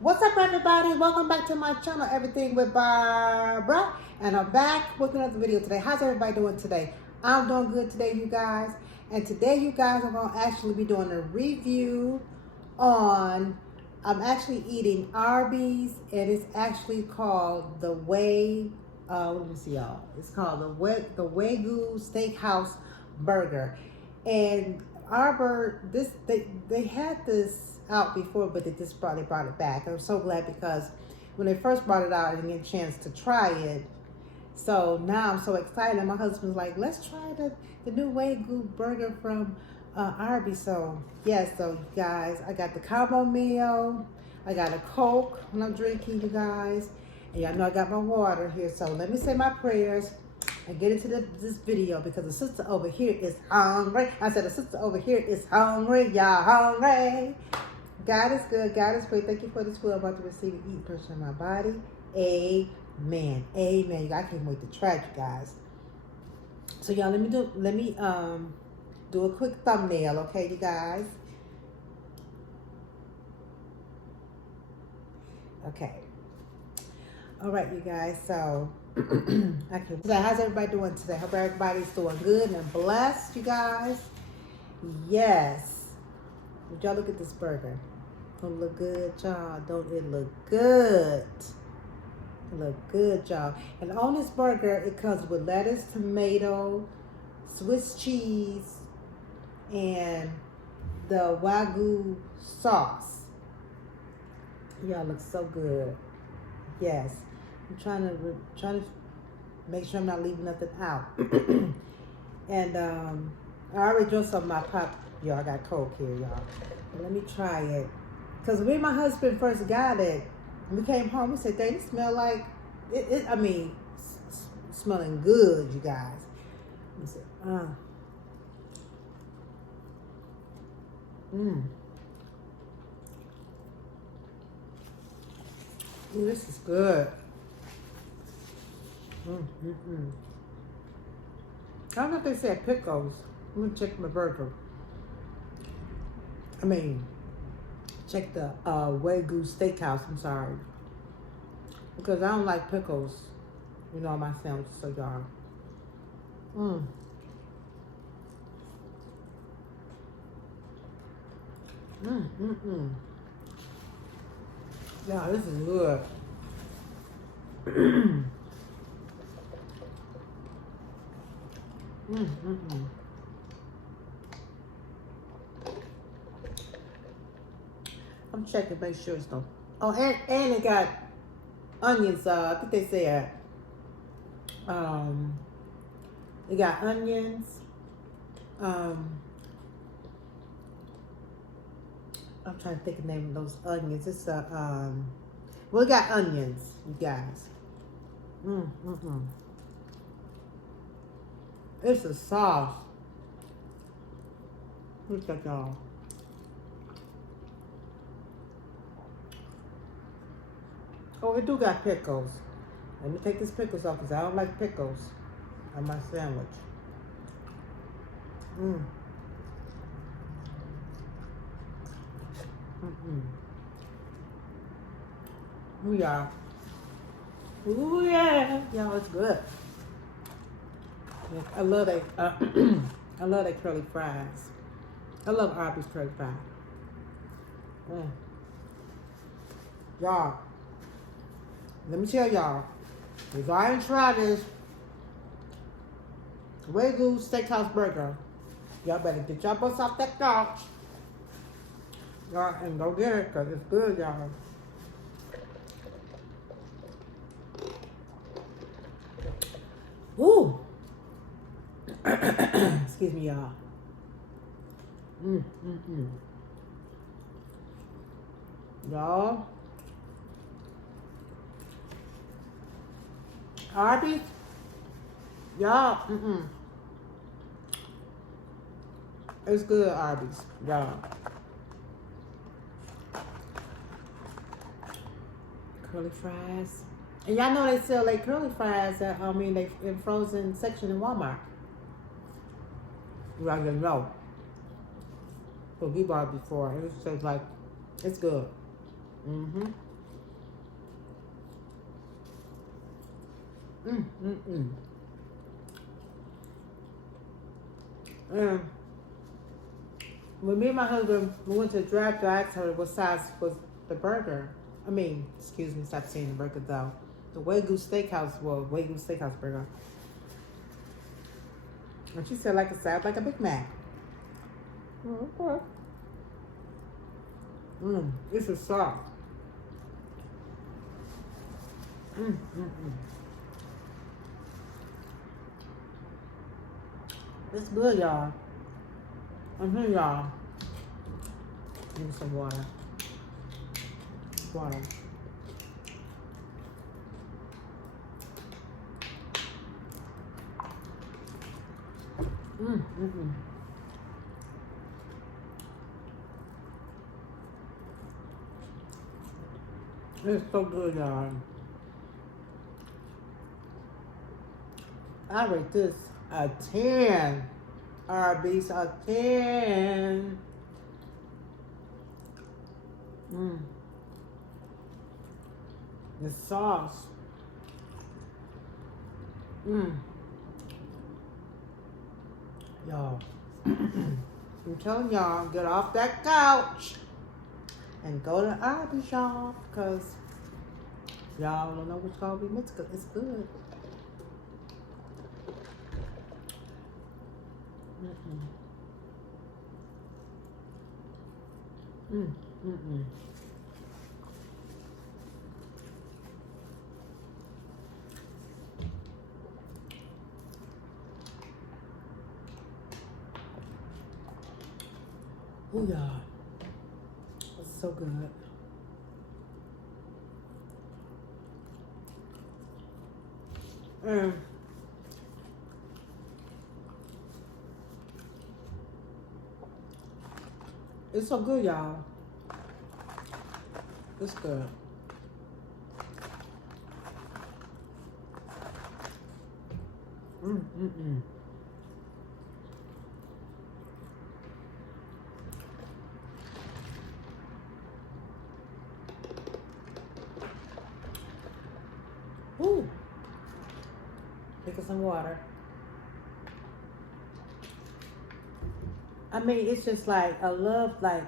What's up, everybody? Welcome back to my channel, Everything with Barbara. And I'm back with another video today. How's everybody doing today? I'm doing good today, you guys. And today, you guys, are going to actually be doing a review on, I'm actually eating Arby's, and it's actually called the let me see, y'all. It's called the Wagyu Steakhouse Burger. And they had this out before, but they brought it back. I'm so glad because when they first brought it out, I didn't get a chance to try it. So now I'm so excited. And my husband's like, let's try the new Wagyu burger from Arby. So yes, so you guys, I got the combo meal. I got a Coke when I'm drinking, you guys. And y'all know I got my water here. So let me say my prayers and get into this video because the sister over here is hungry. I said the sister over here is hungry. Y'all hungry. God is good. God is great. Thank you for this food I'm about to receive and eat person in my body. Amen. Amen. I can't wait to try it, you guys. So y'all, let me do a quick thumbnail, okay, you guys? Okay. All right, you guys. So how's everybody doing today? Hope everybody's doing good and blessed, you guys. Yes. Would y'all look at this burger? Don't it look good, y'all? Don't it look good? It look good, y'all. And on this burger, it comes with lettuce, tomato, Swiss cheese, and the Wagyu sauce. Y'all look so good. Yes. I'm trying to make sure I'm not leaving nothing out. And I already drank some of my pop. Y'all, I got Coke here, y'all. Let me try it. Because when me and my husband first got it, we came home, we said, dang, it smell like, smelling good, you guys. We said, Ooh, this is good. I don't know if they said pickles. Let me check my burger. Check the Wagyu Steakhouse. I'm sorry. Because I don't like pickles, on my sandwich, so y'all. Yeah, this is good. I'm checking to make sure it's no. Oh, and it got onions. I think they said it got onions. I'm trying to think of the name of those onions. It's well, it got onions, you guys. It's a sauce. Look at y'all. Oh, it do got pickles. Let me take these pickles off because I don't like pickles on my sandwich. Ooh, y'all. Ooh, yeah. Y'all, it's good. I love that. I love that curly fries. I love Arby's curly fries. Y'all, let me tell y'all, if I ain't tried this Wagyu Steakhouse burger, y'all better get y'all butts off that couch, y'all, and go get it, because it's good, y'all. Ooh. Excuse me, y'all. Y'all. Arby. Y'all. It's good, Arby's. Y'all. Curly fries. And y'all know they sell like curly fries they in frozen section in Walmart. You already know. But we bought it before. It was just like, it's good. And when me and my husband we went to the drive-thru, I asked her what size was the burger. I mean, excuse me, stop saying the burger though. The Wagyu Steakhouse, well, Wagyu Steakhouse burger. And she said like a size, like a Big Mac. Okay. This is soft. It's good, y'all. I'm here, y'all. Give me some water. Water. It's so good, y'all. I rate this a 10. Arby's a 10. The sauce. Y'all. I'm telling y'all, get off that couch and go to Arby's, y'all, because y'all don't know what's gonna be mixed. It's good. Oh, y'all. It's so good. It's so good, y'all. It's good. Ooh. Take some water. I mean, it's just like I love like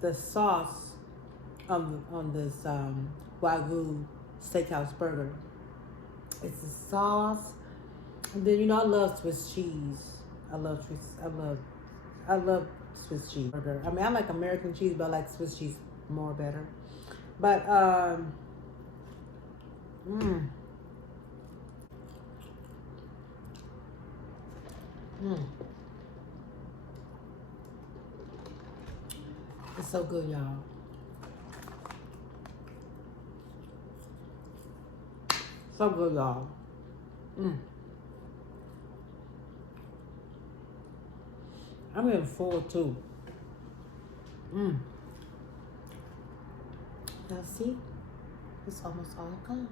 the sauce on this Wagyu Steakhouse burger. It's the sauce, and then you know I love Swiss cheese. I love Swiss cheese burger. I mean, I like American cheese, but I like Swiss cheese more better. But it's so good, y'all. So good, y'all. I'm getting full too. Now see, it's almost all gone.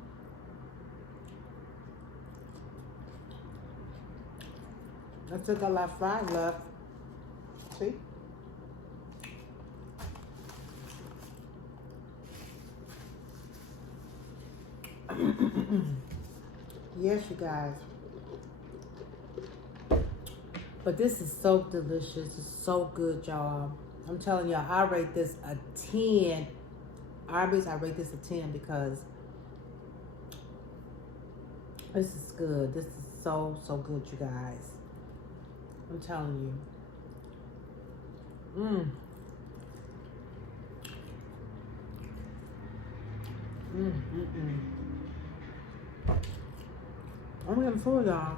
I took a lot of fries left. See? Yes, you guys. But this is so delicious. It's so good, y'all. I'm telling y'all, I rate this a 10. Arby's, I rate this a 10 because this is good. This is so good, you guys. I'm telling you. I'm getting full, y'all.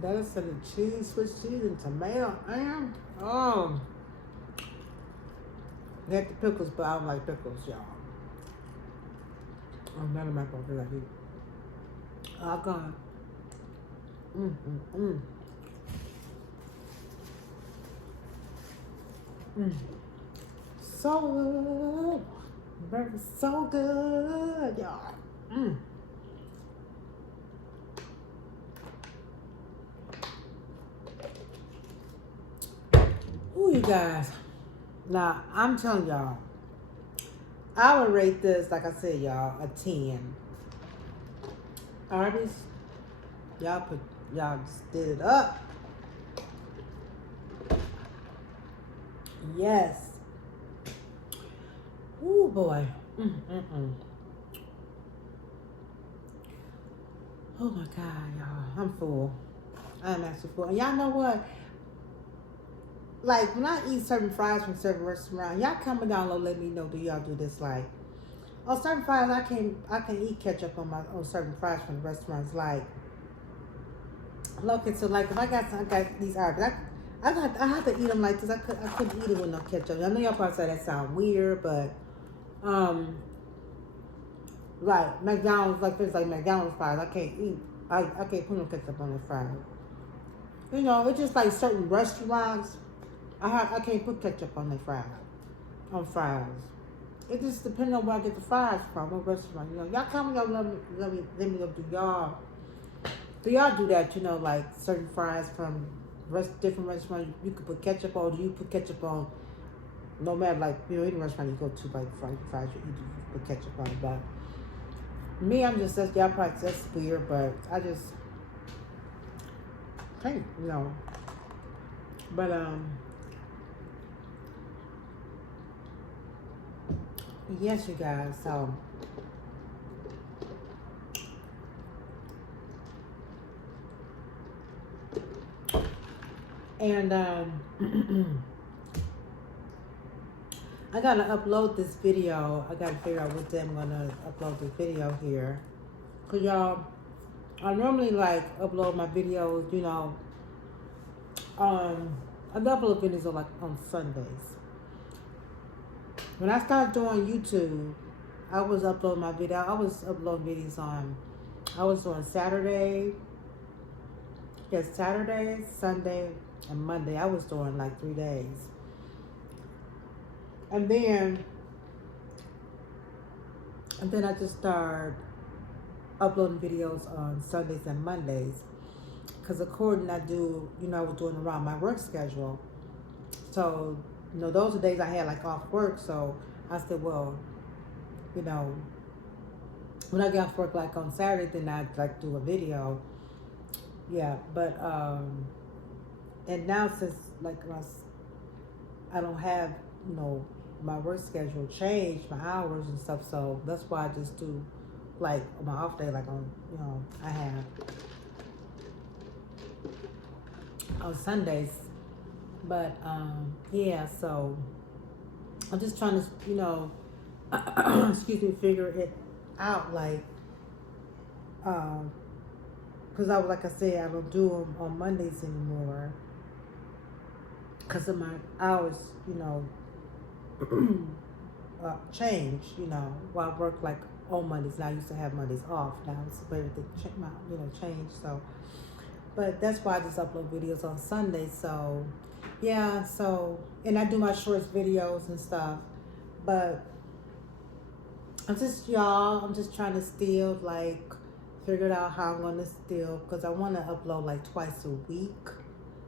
Better than the cheese, Swiss cheese, and tomato. Oh. They had the pickles, but I don't like pickles, y'all. I'm not a macaroni like it. Oh, God. So good. Burger so good, y'all. guys. Now, I'm telling y'all, I would rate this, like I said, y'all, a 10. Arby's, y'all just did it up. Yes. Ooh, boy. Oh my God, y'all. I'm full. I'm actually full. And y'all know what? Like, when I eat certain fries from certain restaurants, y'all comment down below, let me know, do y'all do this? Like, on certain fries, I can eat ketchup on certain fries from the restaurants. Like, look, so like, if I got these Arby's, I have to eat them like this. I couldn't eat it with no ketchup. I know y'all probably say that sound weird, but like McDonald's, like things like McDonald's fries, I can't eat. I can't put no ketchup on the fries. You know, it's just like certain restaurants. I can't put ketchup on the fries. On fries. It just depends on where I get the fries from. What restaurant? You know, y'all comment, y'all let me know. Do y'all do that? You know, like certain fries from different restaurants, you could put ketchup on. Do you put ketchup on? No matter, like, you know, any restaurant you go to, like fries, you put ketchup on. But me, I'm just y'all probably that's weird, but I just can't, you know. But yes, you guys. So and I gotta upload this video. I gotta figure out what day I'm gonna upload the video here. Cause y'all, I normally like upload my videos, you know. I upload videos like on Sundays. When I started doing YouTube, I was uploading my video. I was uploading videos I was doing Saturday, Sunday, and Monday. I was doing like 3 days. And then I just started uploading videos on Sundays and Mondays. Because according I do, you know, I was doing around my work schedule. So, you know, those are days I had like off work. So I said, well, you know, when I get off work like on Saturday, then I'd like do a video. Yeah, but and now since like I don't have, you know, my work schedule changed, my hours and stuff, so that's why I just do like on my off day, like on, you know, I have on Sundays. But yeah, so I'm just trying to, you know, excuse me, figure it out, like because I was, like I said, I don't do them on Mondays anymore because of my hours, you know, change, you know. Well, I work like on Mondays. Now I used to have Mondays off. Now it's everything, you know, changed. So, but that's why I just upload videos on Sundays. So, yeah. So, and I do my shorts videos and stuff. But I'm just trying to still like figure out how I'm gonna still, because I want to upload like twice a week.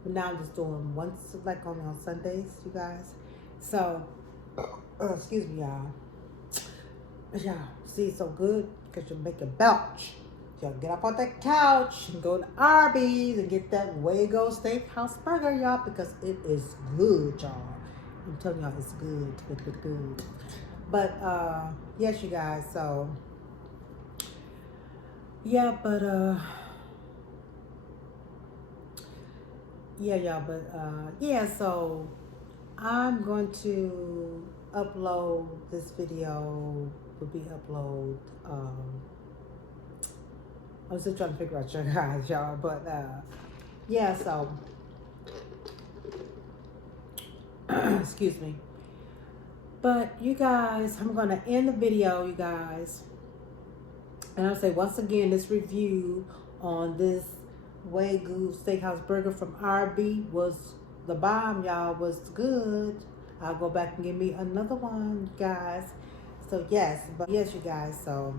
But now I'm just doing once, like only on Sundays, you guys. So, excuse me, y'all. Y'all see so good because you make a belch. Y'all get up on that couch and go to Arby's and get that Wagyu Steakhouse burger, y'all, because it is good, y'all. I'm telling y'all, it's good, good. But yes, you guys. So yeah, but yeah, y'all. But yeah. So I'm going to upload this video. Will be upload. I'm still trying to figure out your guys, y'all. But yeah. So excuse me. But you guys, I'm gonna end the video, you guys. And I'll say once again, this review on this Wagyu Steakhouse burger from Arby was the bomb, y'all. Was good. I'll go back and give me another one, guys. So yes, but yes, you guys. So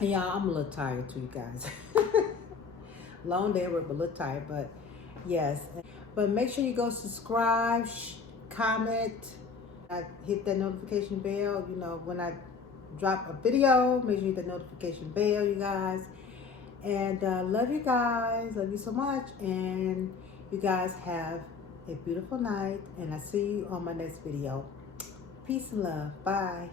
y'all, I'm a little tired too, you guys. Long day at work, but a little tired. But Yes. But make sure you go subscribe, comment, hit that notification bell. You know, when I drop a video, make sure you hit the notification bell, you guys. And love you guys. Love you so much. And you guys have a beautiful night. And I see you on my next video. Peace and love. Bye.